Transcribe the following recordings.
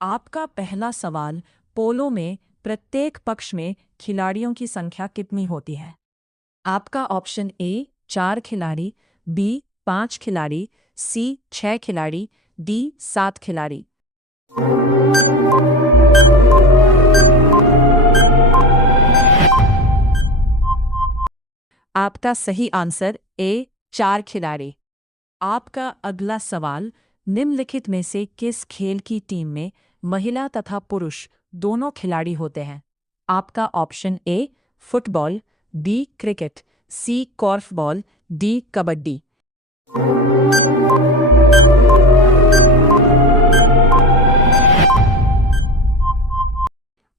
आपका पहला सवाल, पोलो में प्रत्येक पक्ष में खिलाड़ियों की संख्या कितनी होती है? आपका ऑप्शन ए 4 खिलाड़ी, बी 5 खिलाड़ी, सी 6 खिलाड़ी, डी 7 खिलाड़ी। आपका सही आंसर ए 4 खिलाड़ी। आपका अगला सवाल, निम्नलिखित में से किस खेल की टीम में महिला तथा पुरुष दोनों खिलाड़ी होते हैं? आपका option A football, B cricket, C korfball, D kabaddi.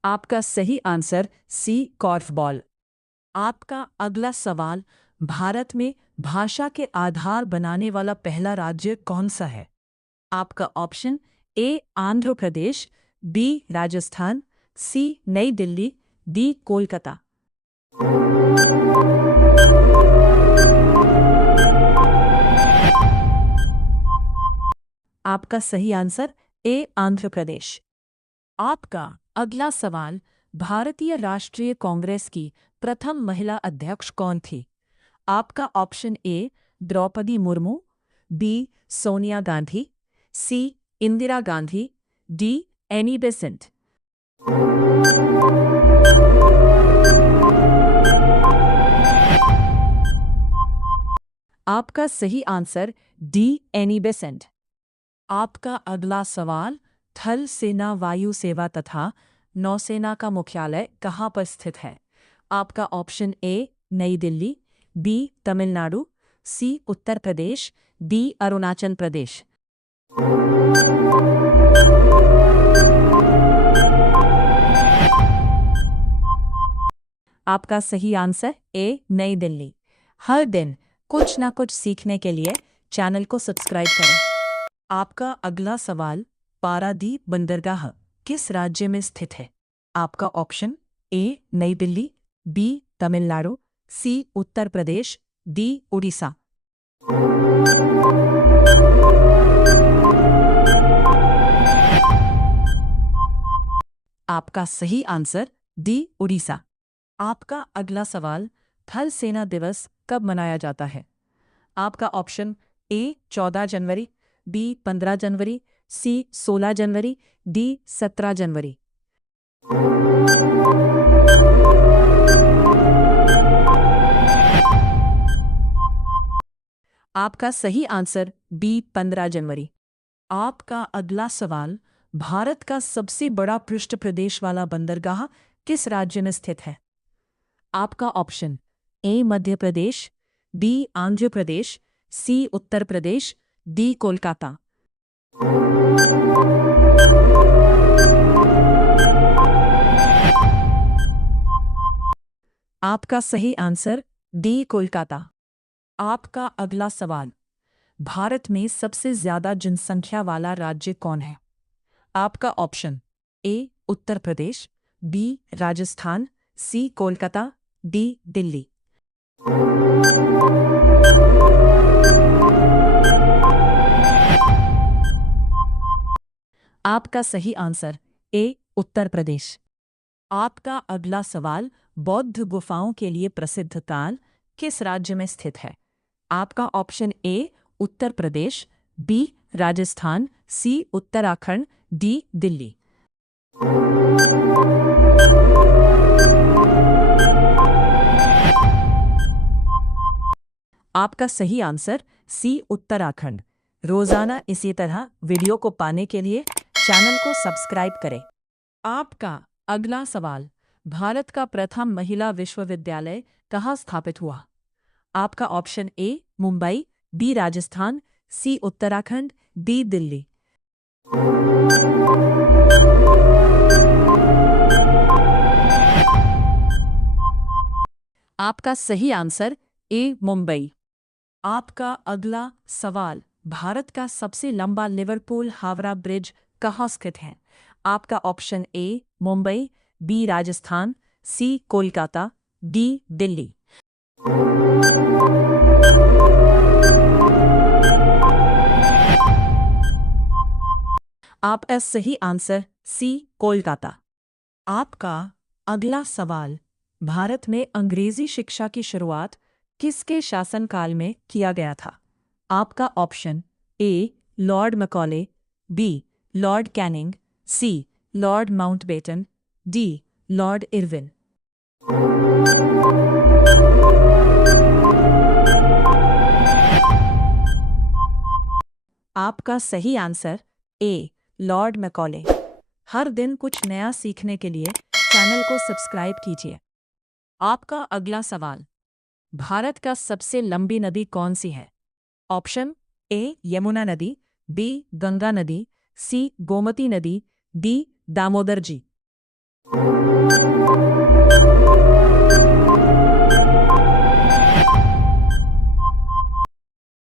आपका सही आंसर सी कॉर्फबॉल। आपका अगला सवाल, भारत में भाषा के आधार बनाने वाला पहला राज्य कौन सा है? आपका option A Andhra Pradesh, B Rajasthan, C Nai Delhi, D Kolkata. आपका सही आंसर ए आंध्र प्रदेश। आपका अगला सवाल, भारतीय राष्ट्रीय कांग्रेस की प्रथम महिला अध्यक्ष कौन थी? आपका option A Draupadi Murmu, B Sonia Gandhi, C Indira Gandhi, D Annie Besant. आपका सही आंसर डी एनी बेसेंट। आपका अगला सवाल, थल सेना वायु सेवा तथा नौसेना का मुख्यालय कहाँ पर स्थित है? आपका ऑप्शन ए नई दिल्ली, बी तमिलनाडु, सी उत्तर प्रदेश, डी अरुणाचल प्रदेश। आपका सही आंसर ए नई दिल्ली। हर दिन कुछ ना कुछ सीखने के लिए चैनल को सब्सक्राइब करें। आपका अगला सवाल, पारादीप बंदरगाह किस राज्य में स्थित है? आपका ऑप्शन ए नई दिल्ली, बी तमिलनाडु, सी उत्तर प्रदेश, डी उड़ीसा। आपका सही आंसर डी उड़ीसा। आपका अगला सवाल, थल सेना दिवस कब मनाया जाता है? आपका ऑप्शन ए 14 जनवरी, बी 15 जनवरी, सी 16 जनवरी, डी 17 जनवरी। आपका सही आंसर बी 15 जनवरी। आपका अगला सवाल, भारत का सबसे बड़ा पृष्ठ प्रदेश वाला बंदरगाह किस राज्य में स्थित है? आपका option A Madhya Pradesh, B Andhra Pradesh, C Uttar Pradesh, D Kolkata. आपका सही आंसर डी कोलकाता। आपका अगला सवाल, भारत में सबसे ज्यादा जनसंख्या वाला राज्य कौन है? आपका option A Uttar Pradesh, B Rajasthan, C Kolkata, D Delhi. आपका सही आंसर ए उत्तर प्रदेश। आपका अगला सवाल, बौद्ध गुफाओं के लिए प्रसिद्ध ताल किस राज्य में स्थित है? आपका option A Uttar Pradesh, B Rajasthan, C Uttarakhand, D Delhi. आपका सही आंसर सी उत्तराखंड। रोजाना इसी तरह वीडियो को पाने के लिए चैनल को सब्सक्राइब करें। आपका अगला सवाल, भारत का प्रथम महिला विश्वविद्यालय कहाँ स्थापित हुआ? आपका option A Mumbai, B Rajasthan, C Uttarakhand, D Delhi. आपका सही आंसर ए मुंबई। आपका अगला सवाल, भारत का सबसे लंबा लिवरपूल हावड़ा ब्रिज कहाँ स्थित है? आपका option A Mumbai, B Rajasthan, C Kolkata, D Delhi. आपका सही आंसर सी कोलकाता। आपका अगला सवाल, भारत में अंग्रेजी शिक्षा की शुरुआत किसके शासनकाल में किया गया था? आपका option A Lord Macaulay, B Lord Canning, C Lord Mountbatten, D Lord Irwin. आपका सही आंसर ए लॉर्ड मैकॉले। हर दिन कुछ नया सीखने के लिए चैनल को सब्सक्राइब कीजिए। आपका अगला सवाल, भारत का सबसे लंबी नदी कौन सी है? ऑप्शन ए यमुना नदी, बी गंगा नदी, सी गोमती नदी, डी दामोदर जी।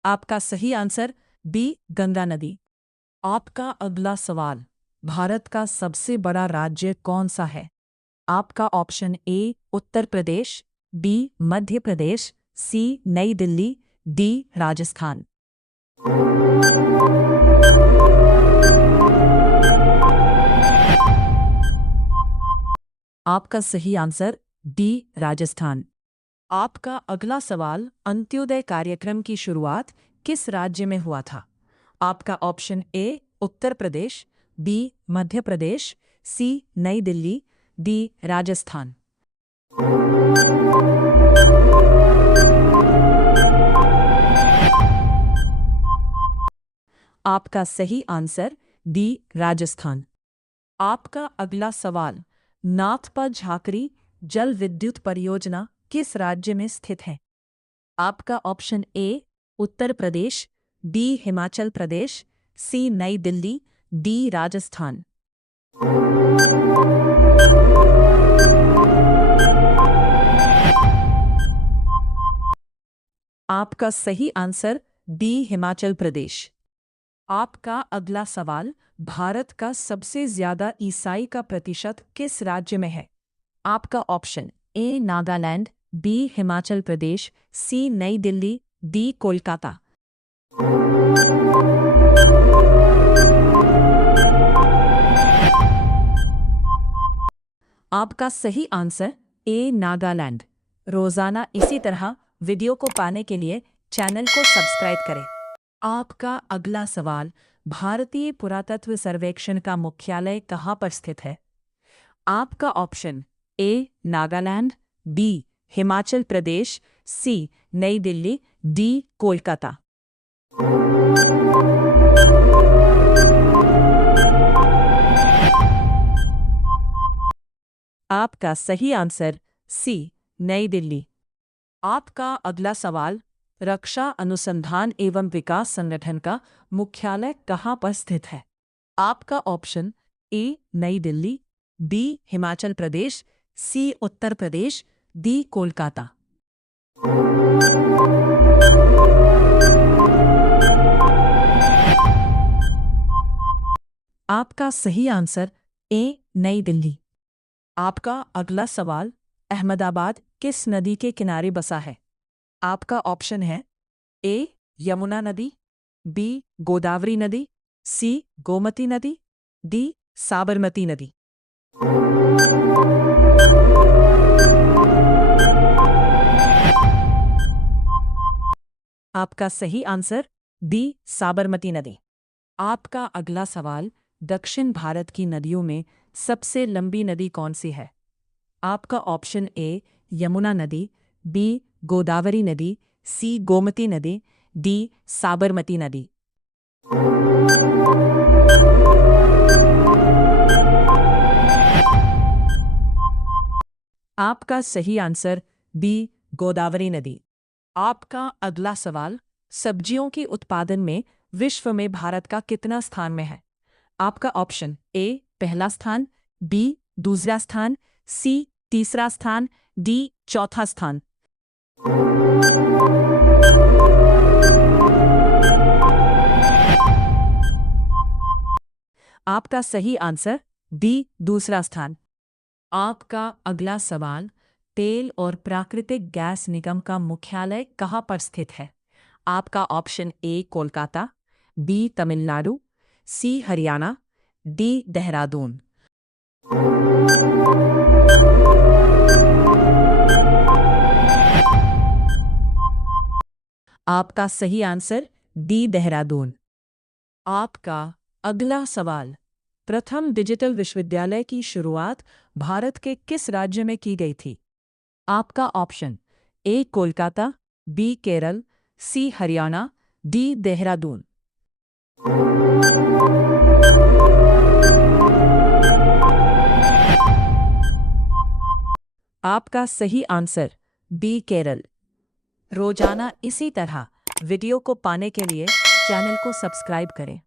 आपका सही आंसर बी गंगा नदी। आपका अगला सवाल, भारत का सबसे बड़ा राज्य कौन सा है? आपका option A Uttar Pradesh, B Madhya Pradesh, C Nai Delhi, D Rajasthan. आपका सही आंसर डी राजस्थान। आपका अगला सवाल, अंत्योदय कार्यक्रम की शुरुआत किस राज्य में हुआ था? आपका option A Uttar Pradesh, B Madhya Pradesh, C Nai Delhi, D Rajasthan. आपका सही आंसर डी राजस्थान। आपका अगला सवाल, नाथपा झाकरी जल विद्युत परियोजना किस राज्य में स्थित है? आपका option A Uttar Pradesh, B Himachal Pradesh, C Nai Delhi, D Rajasthan. आपका सही आंसर डी हिमाचल प्रदेश। आपका अगला सवाल, भारत का सबसे ज्यादा ईसाई का प्रतिशत किस राज्य में है? आपका option A Nagaland, B Himachal Pradesh, C Nai Delhi, D Kolkata. आपका सही आंसर ए नागालैंड। रोजाना इसी तरह वीडियो को पाने के लिए चैनल को सब्सक्राइब करें। आपका अगला सवाल, भारतीय पुरातत्व सर्वेक्षण का मुख्यालय कहाँ पर स्थित है? आपका option A Nagaland, B Himachal Pradesh, C Nai Delhi, D Kolkata. आपका सही आंसर सी नई दिल्ली। आपका अगला सवाल, रक्षा अनुसंधान एवं विकास संगठन का मुख्यालय कहाँ पर स्थित है? आपका ऑप्शन ए नई Delhi, B Himachal Pradesh, C Uttar Pradesh, D Kolkata. आपका सही आंसर ए नई दिल्ली। आपका अगला सवाल, अहमदाबाद किस नदी के किनारे बसा है? आपका ऑप्शन है ए यमुना नदी, बी गोदावरी नदी, सी गोमती नदी, डी साबरमती नदी। आपका सही आंसर डी साबरमती नदी। आपका अगला सवाल, दक्षिण भारत की नदियों में सबसे लंबी नदी कौन सी है? आपका ऑप्शन ए यमुना नदी, बी गोदावरी नदी, सी गोमती नदी, डी साबरमती नदी। आपका सही आंसर बी गोदावरी नदी। आपका अगला सवाल, सब्जियों के उत्पादन में विश्व में भारत का कितना स्थान में है? आपका ऑप्शन ए पहला स्थान, बी दूसरा स्थान, सी तीसरा स्थान, डी चौथा स्थान। आपका सही आंसर डी दूसरा स्थान। आपका अगला सवाल, तेल और प्राकृतिक गैस निगम का मुख्यालय कहाँ पर स्थित है? आपका option A Kolkata, B Tamil Nadu, C Haryana, D Dehradun. आपका सही आंसर डी देहरादून। आपका अगला सवाल, प्रथम डिजिटल विश्वविद्यालय की शुरुआत भारत के किस राज्य में की गई थी? आपका option A Kolkata, B Kerala, C Haryana, D Dehradun. आपका सही आंसर बी केरल। रोजाना इसी तरह वीडियो को पाने के लिए चैनल को सब्सक्राइब करें।